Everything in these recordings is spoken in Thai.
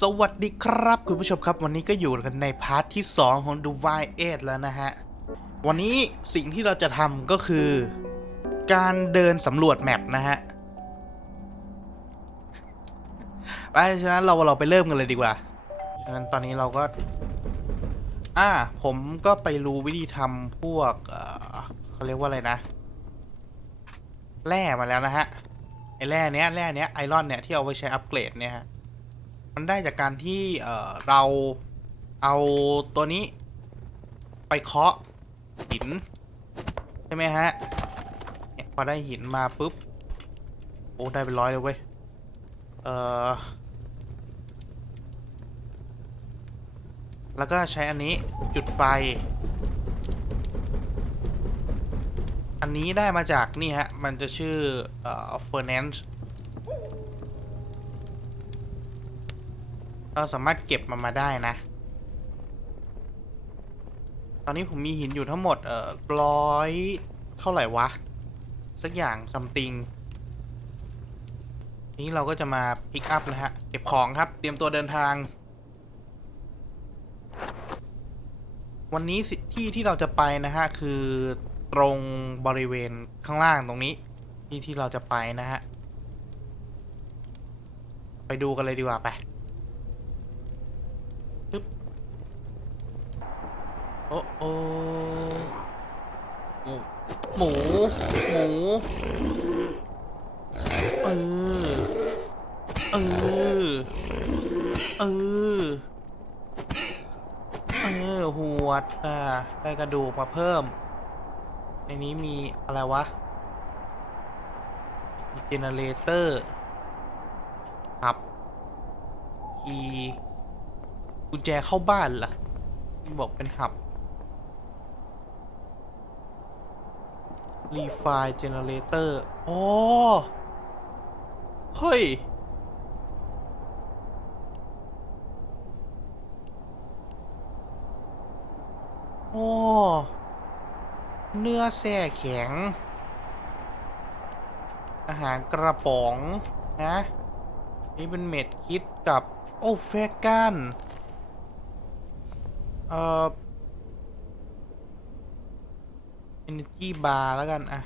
สวัสดีครับคุณผู้ชมครับ วันนี้ก็อยู่กันในพาร์ทที่ 2 ของ d u v i 8แล้วนะฮะ วันนี้สิ่งที่เราจะทำก็คือ การเดินสำรวจแมปนะฮะไปฉะนั้นเราเราไปเริ่มกันเลยดีกว่าฉะนั้นตอนนี้เราก็ อ่า ผมก็ไปรู้วิธีทำพวกเขาเรียกว่าอะไรนะแร่มาแล้วนะฮะไอแร่เนี้ยแร่เนี้ยไอรอนเนี่ยที่เอาไว้ใช้อัปเกรดเนี่ยฮะ มันได้จากการที่เอ่อเราเอาตัวนี้ ไปเคาะหิน ใช่ไหมฮะเนี่ยพอได้หินมาปุ๊บ โอ้ ได้เป็นร้อยเลยเว้ย เอ่อ แล้วก็ใช้อันนี้จุดไฟ อันนี้ได้มาจากนี่ฮะ มันจะชื่อเอ่อ furnace เราสามารถเก็บมันมาได้นะ ตอนนี้ผมมีหินอยู่ทั้งหมด เอ่อร้อยเท่าไหร่วะ สักอย่างซัมติง นี้เราก็จะมาพิกอัพนะฮะ เก็บของครับ เตรียมตัวเดินทาง วันนี้ที่ที่เราจะไปนะฮะ คือตรงบริเวณข้างล่างตรงนี้ ที่ที่เราจะไปนะฮะ ไปดูกันเลยดีกว่าไปึ๊บโอ้โอหมูหมู หมู เออ เออ เออ เออ หัวดอะได้กระดูกมาเพิ่ม ในนี้มีอะไรวะเจเนเรเตอร์ครับคีย์ กุญแจเข้าบ้านล่ะ บอกเป็นหับ รีไฟเจเนเรเตอร์โอ้เฮ้ย โอ้ เนื้อแส่แข็ง อาหารกระป๋องนะ นี่เป็นเม็ดคิดกับ โอ้แฟกัน เอ่อ energy bar แล้วกันอะ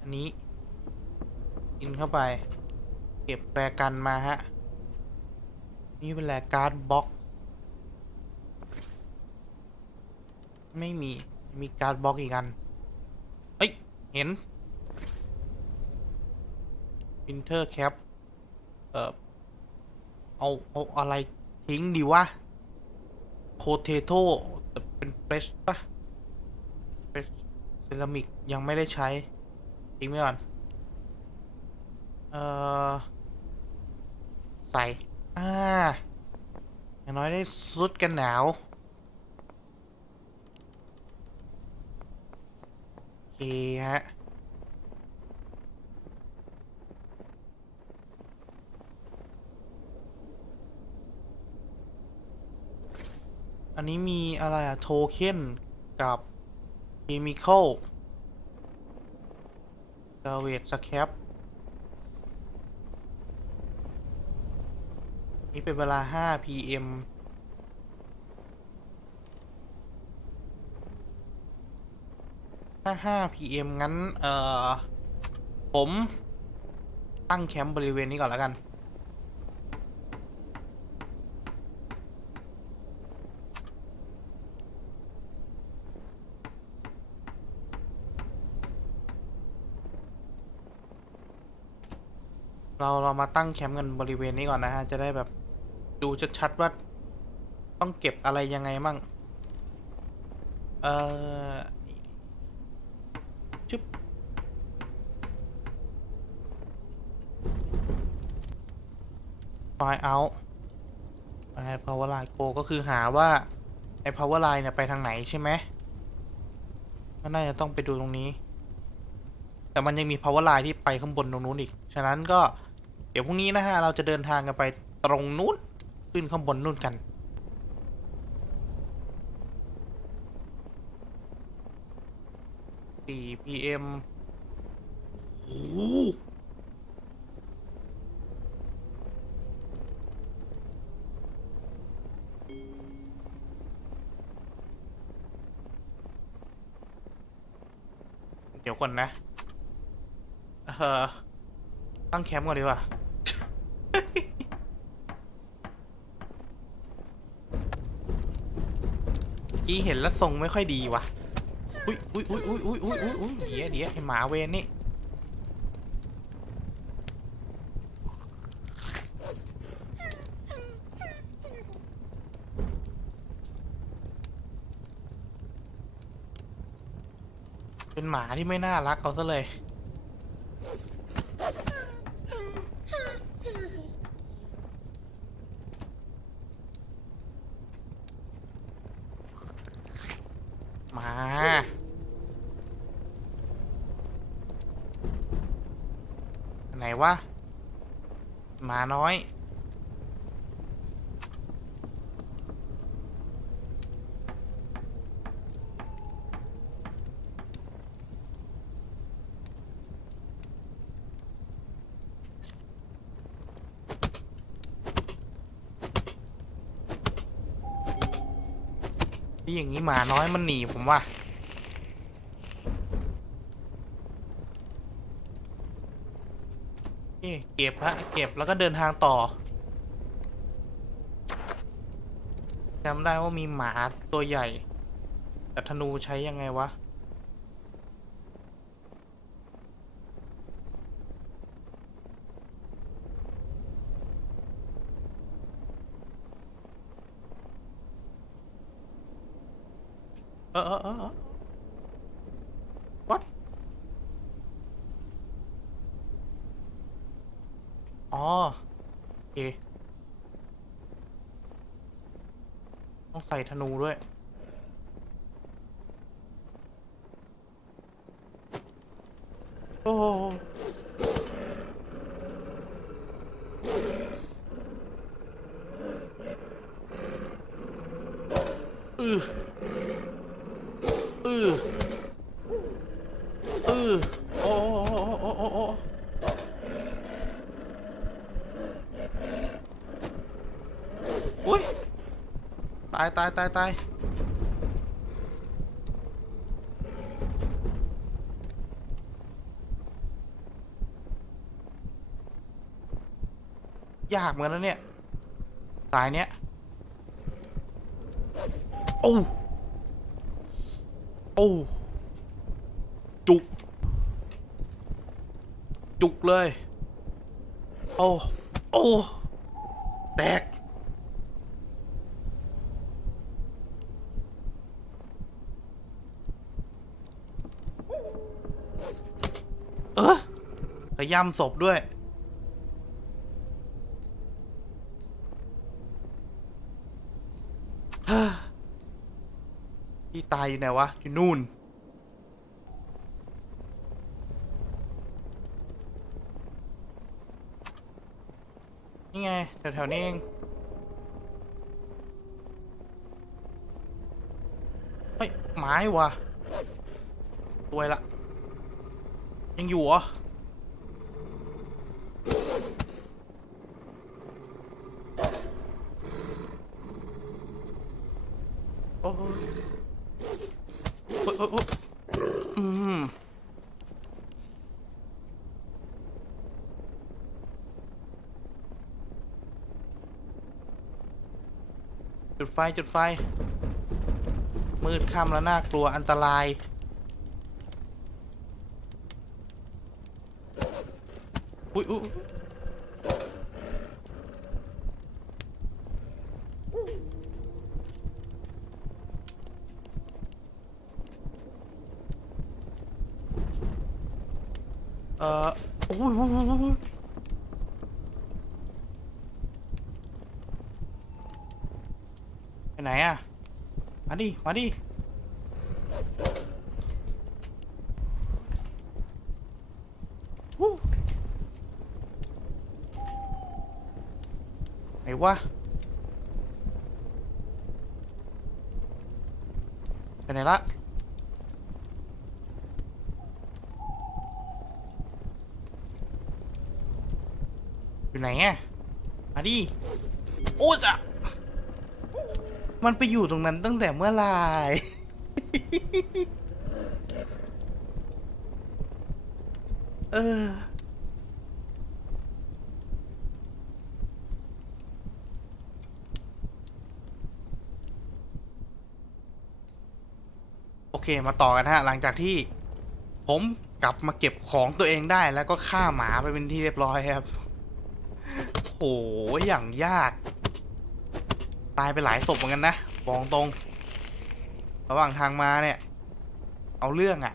อันนี้ กินเข้าไป เก็บแปรกันมาฮะ นี่เป็นแหละการ์ดบ็อก ไม่มี มีการ์ดบ็อกอีกอัน เอ้ย เห็น Winter Cap เอ่อ เอา เอา อะไร ทิ้งดีวะโพเทโต้เป็นเฟรชปะเฟรชเซรามิกยังไม่ได้ใช้ ทิ้งไว้ก่อน เอ่อ ใส่ อ่า อย่างน้อยได้ซุดกันหนาว โอเคฮะ อันนี้มีอะไรอะโทเค็นกับเคมีคอลเดเวทสแคปนี่เป็นเวลา 5 pm ถ้า 5 pm งั้น เอ่อ ผมตั้งแคมป์บริเวณนี้ก่อนแล้วกัน เราเรามาตั้งแคมป์กันบริเวณนี้ก่อนนะฮะ จะได้แบบดูชัดๆว่าต้องเก็บอะไรยังไงมั่ง เอ่อจุ๊บไฟเอาไอ้ power line go ก็คือหาว่า ไอ้ power line เนี่ย ไปทางไหนใช่ไหมก็น่าจะต้องไปดูตรงนี้ แต่มันยังมี power line ที่ไปข้างบนตรงนู้นอีก ฉะนั้นก็ เดี๋ยวพรุ่งนี้นะฮะเราจะเดินทางกันไปตรงนู้นขึ้นข้างบนนู่นกัน 4 pm โอ้เดี๋ยวก่อนนะ เออตั้งแคมป์ก่อนดีกว่า กี้เห็นแล้วทรงไม่ค่อยดีว่ะอุ้ยอุ้ยอุ้ยอุ้ยอุ้ยอุ้ยอุ้ยอุ้ยเดี๋ยวเดี๋ยวไอหมาเวนนี่เป็นหมาที่ไม่น่ารักเอาซะเลย มา ไหนวะหมาน้อยี่อย่างนี้หมาน้อยมันหนีผมว่ะเอ๊ะเก็บฮะเก็บแล้วก็เดินทางต่อจำได้ว่ามีหมาตัวใหญ่ แต่ธนูใช้ยังไงวะ เออเออเออ what อ๋อโอเคต้องใส่ธนูด้วย โอ้โหอือ อืออือโอ้โอ้โอ้โอ้โอ้โอ้อุ้ยตายตายตายตายยากเหมือนกันนะเนี่ยสายเนี้ยโอ้ อ้จุก จุกเลย โอ้ โอ้ แตก เออขย่ำศพด้วยฮ่าี่ตายอยู่ไหนวะ อยู่นู่น นี่ไง แถวๆนี้เองเฮ้ยหมานี่วะตัวยละ ยังอยู่เหรอโอ้ โอ้โอ้อืมจุดไฟจุดไฟ มืดค่ำแล้วน่ากลัวอันตราย อุ้ยอุ้ยอุ๊ย เอ่อโอ้ยโอ้ยโอ้ยโอ้ยไปไหนอะมาดิ มาดิ ไหนวะ ไปไหนละ อยู่ไหนอะมาดิโอ้จะมันไปอยู่ตรงนั้นตั้งแต่เมื่อไหร่ เออ โอเคมาต่อกันฮะ หลังจากที่ ผมกลับมาเก็บของตัวเองได้แล้วก็ฆ่าหมาไปเป็นที่เรียบร้อยครับ โห อย่างยาก ตายไปหลายศพเหมือนกันนะบอกตรง ระหว่างทางมาเนี่ย เอาเรื่องอะ่ะ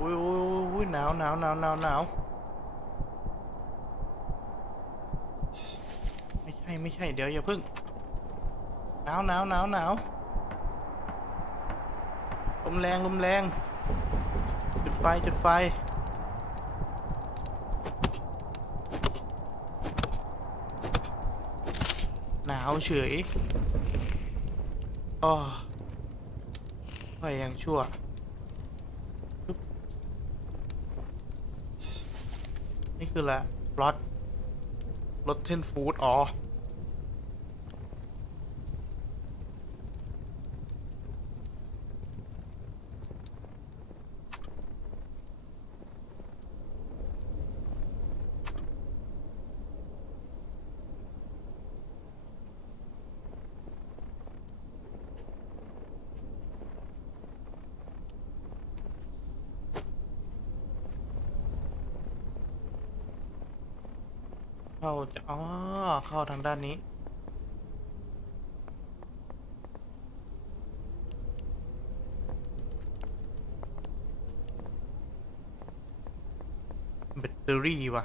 อุ้ยอุ้ยอุ้ยอุ้ยหนาวหนาวหนาวหนาวหนาวไม่ใช่ไม่ใช่เดี๋ยวอย่าพึ่งหนาวหนาวหนาวหนาวลมแรงลมแรง จุดไฟจุดไฟหนาวเฉยอ๋อไฟยังชั่วนี่คืออะรรสรสเทนฟู้ดอ๋อ เข้าจะอ๋อเข้าทางด้านนี้ แบตเตอรี่ว่ะ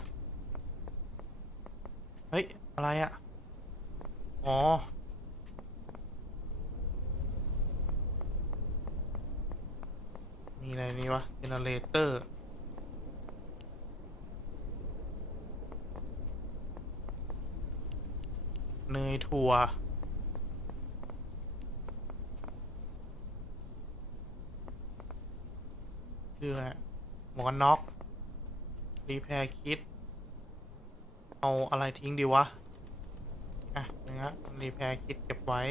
เฮ้ย อะไรอะ อ๋อมีอะไรนี่วะเจเนเรเตอร์ เนยถั่วชื่ออะไรหมวกน็อกรีแพร์คิด เอาอะไรทิ้งดีวะ อะอย่างเงี้ยรีแพร์คิดเก็บไว้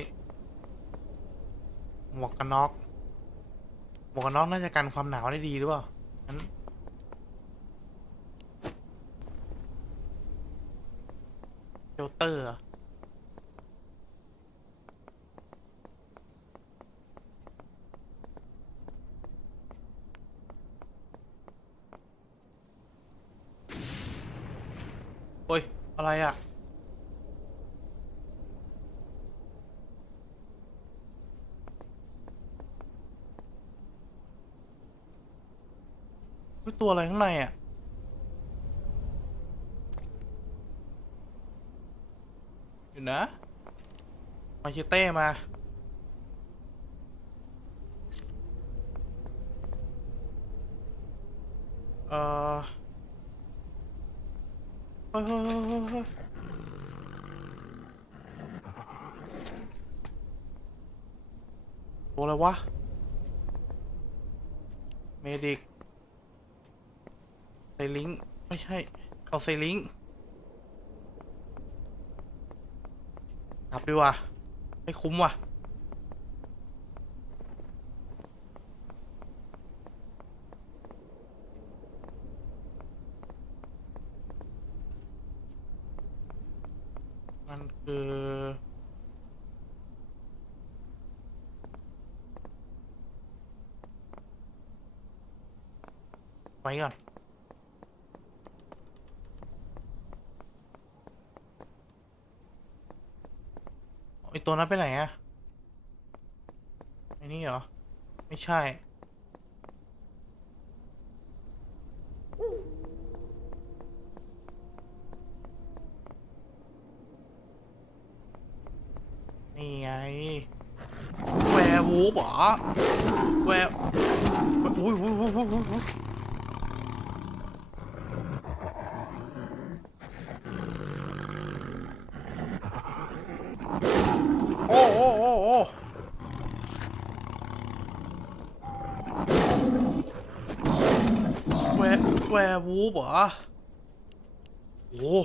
หมวกกันน็อกหมวกกันน็อกน่าจะกันความหนาวได้ดีหรือเปล่างั้นเชลเตอร์ โอ้ย อะไรอะ ตัวอะไรข้างในอะอยู่นะ มาเชเต้มาเอ่อ ฮ้ยเฮ้ยเฮ้ยเฮ้ยตัวอะไรวะ เมดิกไซลิงไม่ใช่ เอาไซลิงกลับดีกว่าไม่คุ้มว่ะ มันคือ ไว้ก่อน ไอ ตัวนั้นไปไหนอะไอ้นี่เหรอ ไม่ใช่ นี่ไง แวร์วูฟเหรอแวร์อุ้ยอุ้ยอุ้ยอุ้ยอุ้ยโอ้โอ้โอ้โอ้ แวร์วูฟเหรอ โอ้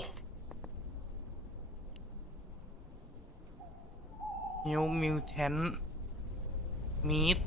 นิวมิวแทนมีด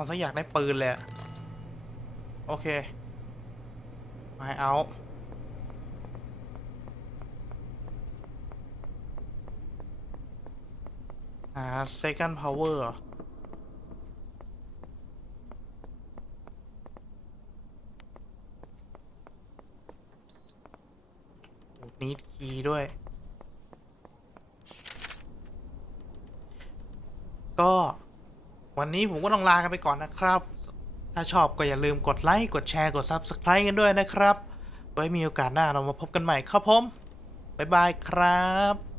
เอาซะอยากได้ปืนเลยอะโอเคไมาเอาหา second power เหรอนิดคีด้วย ก็ วันนี้ผมก็ต้องลากันไปก่อนนะครับ ถ้าชอบก็อย่าลืมกดไลค์ กดแชร์ กด Subscribe กันด้วยนะครับ ไว้มีโอกาสหน้าเรามาพบกันใหม่ครับผม บ๊ายบายครับ